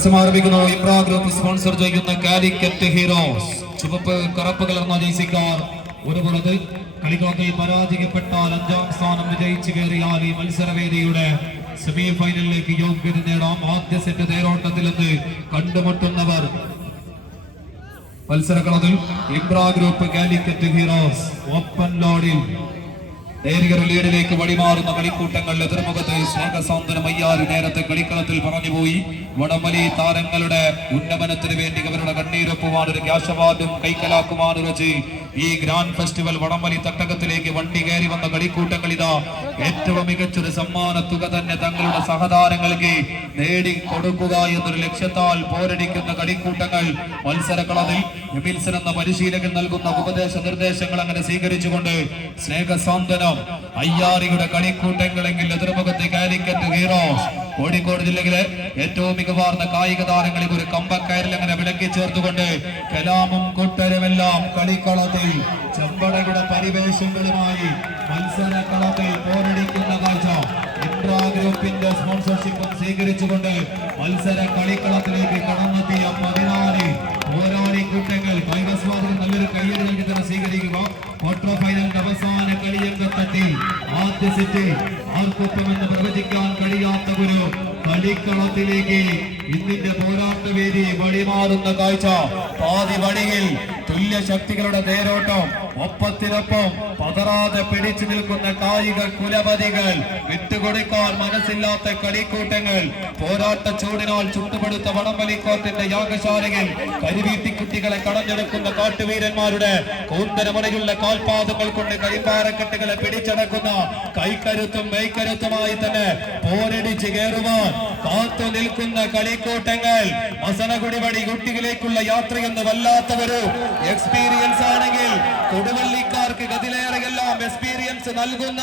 മത്സരം ആരംഭിക്കുന്നു group sponsor ചെയ്യുന്ന കാലിക്കറ്റ് ഹീറോസ് ചുവപ്പ് കറുപ്പ് കലർന്ന ജേസിക്കാർ ഒരു പുറത്ത് കളിക്കളത്തിൽ പരാജയപ്പെട്ടാൽ അഞ്ചാം സ്ഥാനം വിജയിച്ചു കയറിയാൽ ഈ മത്സരവേദിയുടെ സെമി ഫൈനലിലേക്ക് യോഗ്യത നേടാം. ആദ്യ സെറ്റ് തേരോട്ടത്തിൽ നിന്ന് കണ്ടുമുട്ടുന്നവർ. മത്സരക്കളത്തിൽ Imra group Calicut heroes open ലോഡിൽ നേരികര ലീഡിലേക്ക് വഴിമാറുന്ന കളിക്കൂട്ടങ്ങൾ എതിർമുഖത്ത് സ്നേഹസാന്ത്വനം അയ്യാറ് നേരത്തെ കളിക്കളത്തിൽ പറഞ്ഞുപോയി. വടംവലി താരങ്ങളുടെ ഉന്നമനത്തിന് വേണ്ടി അവരുടെ കണ്ണീരൊപ്പമാണ് ഒരു ക്യാഷ് അവാർഡും കൈക്കലാക്കുമാണ് ഉറച്ച് ഈ ഗ്രാൻഡ് ഫെസ്റ്റിവൽ വടംവലി തട്ടകത്തിലേക്ക് വണ്ടി കയറി വന്ന കളിക്കൂട്ടങ്ങൾ ഇതാ. ഏറ്റവും മികച്ചൊരു സമ്മാന തുക തന്നെ തങ്ങളുടെ സഹതാരങ്ങൾക്ക് നേടി കൊടുക്കുക എന്നൊരു ലക്ഷ്യത്താൽ പോരടിക്കുന്ന കളിക്കൂട്ടങ്ങൾ മത്സരക്കളത്തിൽ എമിൽസൻ എന്ന പരിശീലകൻ നൽകുന്ന ഉപദേശ നിർദ്ദേശങ്ങൾ അങ്ങനെ സ്വീകരിച്ചുകൊണ്ട് സ്നേഹസാന്ത്വനം അയ്യാറിയുടെ കളിക്കൂട്ടങ്ങളെങ്കിൽ എതിർമുഖത്ത് കാലിക്കറ്റ് ഹീറോസ് കോഴിക്കോട് ജില്ലയിലെ ഏറ്റവും മികവാർന്ന കായിക താരങ്ങളിൽ ഒരു കമ്പക്കയറിൽ അങ്ങനെ വിളക്കി ചേർത്തുകൊണ്ട് കലാമും കൂട്ടരുമെല്ലാം കളിക്കളത്തിൽ ചെമ്പടയുടെ പരിവേഷങ്ങളുമായി മത്സരക്കളത്തിൽ പോരടിക്കുന്ന കാഴ്ച. ഇൻട്രാ ഗ്രൂപ്പിന്റെ സ്പോൺസർഷിപ്പും സ്വീകരിച്ചുകൊണ്ട് മത്സര കളിക്കളത്തിലേക്ക് കടന്നെത്തിയ പതിനാല് സെറ്റ് ആർക്കൊപ്പമെന്ന് പ്രവചിക്കാൻ കഴിയാത്ത ഒരു കളിക്കളത്തിലേക്ക് ഇന്നിന്റെ പോരാട്ട വേദി വഴിമാറുന്ന കാഴ്ച. പാതി വഴിയിൽ തുല്യ ശക്തികളുടെ നേരോട്ടം ഒപ്പത്തിനൊപ്പം പതറാതെ പിടിച്ചു നിൽക്കുന്ന കായിക കുലപതികൾ വിട്ടുകൊടുക്കാൻ മനസ്സില്ലാത്ത കളിക്കൂട്ടങ്ങൾ പോരാട്ട ചൂടിനാൽ ചുട്ടുപെടുത്ത വടംവലിക്കോത്തിന്റെ യാഗശാലയിൽ കരിവീട്ടിക്കുട്ടികളെ കടഞ്ഞെടുക്കുന്ന കാട്ടുവീരന്മാരുടെ കൂന്തരമുറയുള്ള കാൽപാദങ്ങൾ കൊണ്ട് കരിപ്പാറക്കെട്ടുകളെ പിടിച്ചടക്കുന്ന കൈക്കരുത്തും മെയ്ക്കരുത്തുമായി തന്നെ പോരടിച്ച് കയറുവാൻ കാത്തു നിൽക്കുന്ന കളിക്കൂട്ടങ്ങൾ മസനകുടി വഴി കുട്ടികളിലേക്കുള്ള യാത്രയെന്ന് വല്ലാത്തവരു എക്സ്പീരിയൻസ് ആണെങ്കിൽ കൊടുവള്ളിക്കാർക്ക് ഗതിലേറെയെല്ലാം എക്സ്പീരിയൻസ് നൽകുന്ന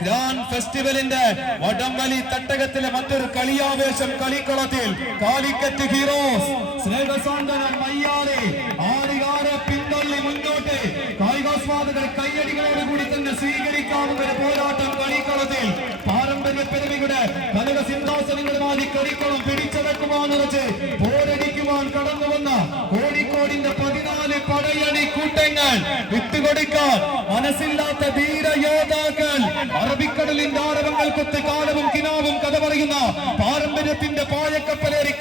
ഗ്രാൻഡ് ഫെസ്റ്റിവലിന്റെ വടംവലി തട്ടകത്തിലെ മറ്റൊരു കളിയാവേശം കളിക്കളത്തിൽ കാലിക്കറ്റ് ഹീറോസ് സ്നേഹസാന്തനം മയ്യാതെ ആറുകാരെ പിന്തള്ളി മുന്നോട്ട് കായികാസ്വാദകർ കയ്യടികളോട് കൂടി തന്നെ സ്വീകരിക്കാവുന്ന ഒരു പോരാട്ടം കളിക്കളത്തിൽ പെരുമയുടെ കനക സിംഹാസനങ്ങളുമായി കളിക്കളം പിടിച്ചടക്കുവാൻ ഉറച്ച് പോരടിക്കുവാൻ കടന്നു വന്ന കോഴിക്കോടിന്റെ പതിനാല് പടയണി കൂട്ടങ്ങൾ വിട്ടുകൊടുക്കാൻ മനസ്സില്ലാത്ത ധീര യോദ്ധാക്കൾ അറബിക്കടലിന്റെ ആരവങ്ങൾ കൊത്ത് കാലവും കിനാവും കഥ പറയുന്ന പാരമ്പര്യത്തിന്റെ പായക്കപ്പലേറി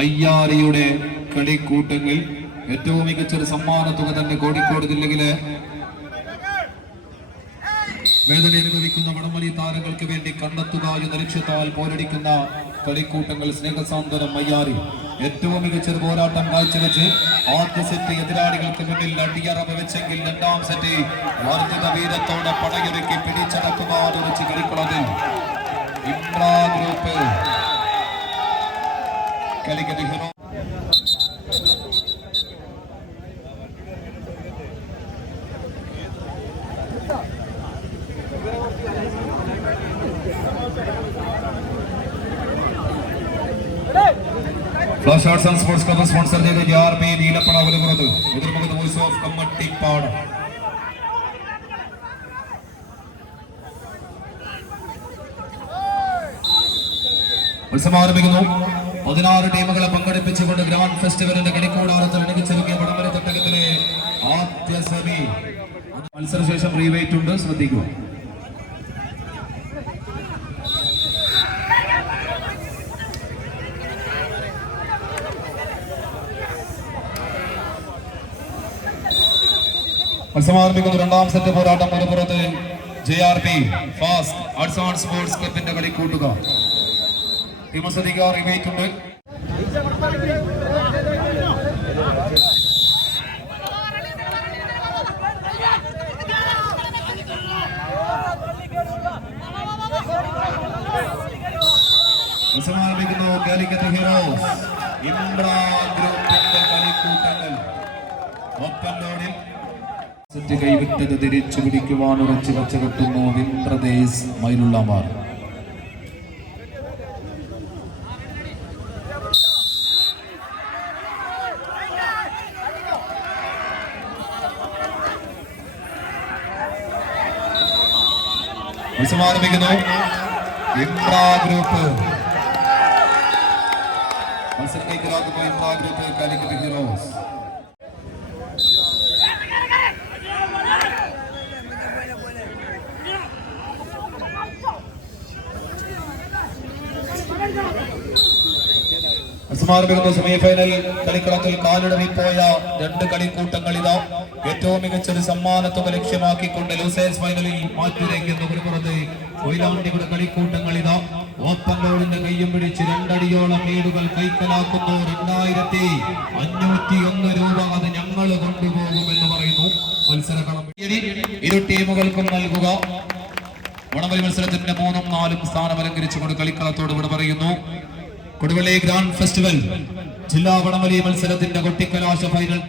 അയ്യാറിയുടെ കളിക്കൂട്ടങ്ങൾ ഏറ്റവും മികച്ചൊരു സമ്മാന തുക തന്നെ കോഴിക്കോട് ജില്ലയിലെ വേദന അനുഭവിക്കുന്ന വടംവലി താരങ്ങൾക്ക് വേണ്ടി കണ്ടെത്തുക എന്ന ലക്ഷ്യത്താൽ പോരടിക്കുന്ന കളിക്കൂട്ടങ്ങൾ സ്നേഹസാന്ത്വനം മയ്യാറി ഏറ്റവും മികച്ചൊരു പോരാട്ടം കാഴ്ചവെച്ച് ആദ്യ സെറ്റ് എതിരാളികൾക്ക് മുന്നിൽ അടിയറവ വെച്ചെങ്കിൽ രണ്ടാം സെറ്റ് വർദ്ധിത വീരത്തോടെ പടയൊരുക്കി പിടിച്ചടക്കുമാർ വെച്ച് കളിക്കളത്തിൽ. Imra group. Calicut hero flash arts and sports club sponsor ചെയ്ത് ജെ ആർ പി നീലപ്പട ഒലുപുറത്ത് എതിർമുഖത്ത് വോയിസ് ഓഫ് കമ്മട്ടിപ്പാട് മത്സരം ആരംഭിക്കുന്നു. പതിനാറ് ടീമുകളെ പങ്കെടുപ്പിച്ചുകൊണ്ട് ഗ്രാൻഡ് ഫെസ്റ്റിവലിന്റെ കണിക്കൂടാരത്തിൽ അണിയിച്ചിറങ്ങിയ വടംവലി തട്ടകത്തിലെ ആദ്യ സെമി. മത്സരശേഷം റീവേറ്റ് ഉണ്ട്. ശ്രദ്ധിക്കുക മത്സരം ആരംഭിക്കുന്നു. രണ്ടാം സെറ്റ് പോരാട്ടം മലപ്പുറത്ത് പുറത്ത് J R P fast and sports ക്ലബിന്റെ കളി കൂട്ടുക ഹിമസതിക റിബേറ്റ് ഉണ്ട് വിശ്രമാരംഭിക്കുന്നു കാലിക്കത്ത് ഹീറോസ്. ഇമ്രാൻ ഗ്രൂപ്പിന്റെ കളിക്കൂട്ടങ്ങൾ. ഓപ്പൺ ലോഡിൽ സെറ്റ് കൈവിട്ടത് തിരിച്ചു പിടിക്കുവാൻ ഉറച്ചു വച്ചു കെട്ടുന്നു വിന്ദ്രദേശ് മൈലുള്ളമാർ. മത്സരം ആരംഭിക്കുന്നു ഇമ്രാ ഗ്രൂപ്പ് മത്സരം കൈക്കലാക്കുന്ന ഇമ്രാ ഗ്രൂപ്പ് കാലിക്കറ്റ് ഹീറോസ് സമാരംഭിക്കുന്ന സെമി ഫൈനൽ കളിക്കളത്തിൽ കാലിടവിപ്പോയ രണ്ട് കളിക്കൂട്ടങ്ങൾ ഇതാ ഏറ്റവും മികച്ചൊരു സമ്മാനത്തുക ലക്ഷ്യമാക്കിക്കൊണ്ട് ലൂസേഴ്സ് ഫൈനലിൽ മാറ്റുരയ്ക്കുന്ന പുറത്ത് കൊയിലാണ്ടിയുടെ കളിക്കൂട്ടങ്ങൾ ഇതാ. ഓപ്പൺ ലോഡിന്റെ കയ്യും പിടിച്ച് രണ്ടടിയോളം വീടുകൾ കൈക്കലാക്കുന്നു. രണ്ടായിരത്തി അഞ്ഞൂറ്റി ഒന്ന് രൂപ അത് ഞങ്ങൾ കൊണ്ടുപോകുമെന്ന് പറയുന്നു. മത്സരക്കളം ഇരു ടീമുകൾക്കും നൽകുക. വടംവലി മത്സരത്തിന്റെ മൂന്നും നാലും സ്ഥാനം അലങ്കരിച്ചുകൊണ്ട് കളിക്കളത്തോട് ഇവിടെ പറയുന്നു. കൊടുവള്ളി ഗ്രാൻഡ് ഫെസ്റ്റിവൽ ജില്ലാ വടംവലി മത്സരത്തിന്റെ കൊട്ടിക്കലാശ ഫൈനൽ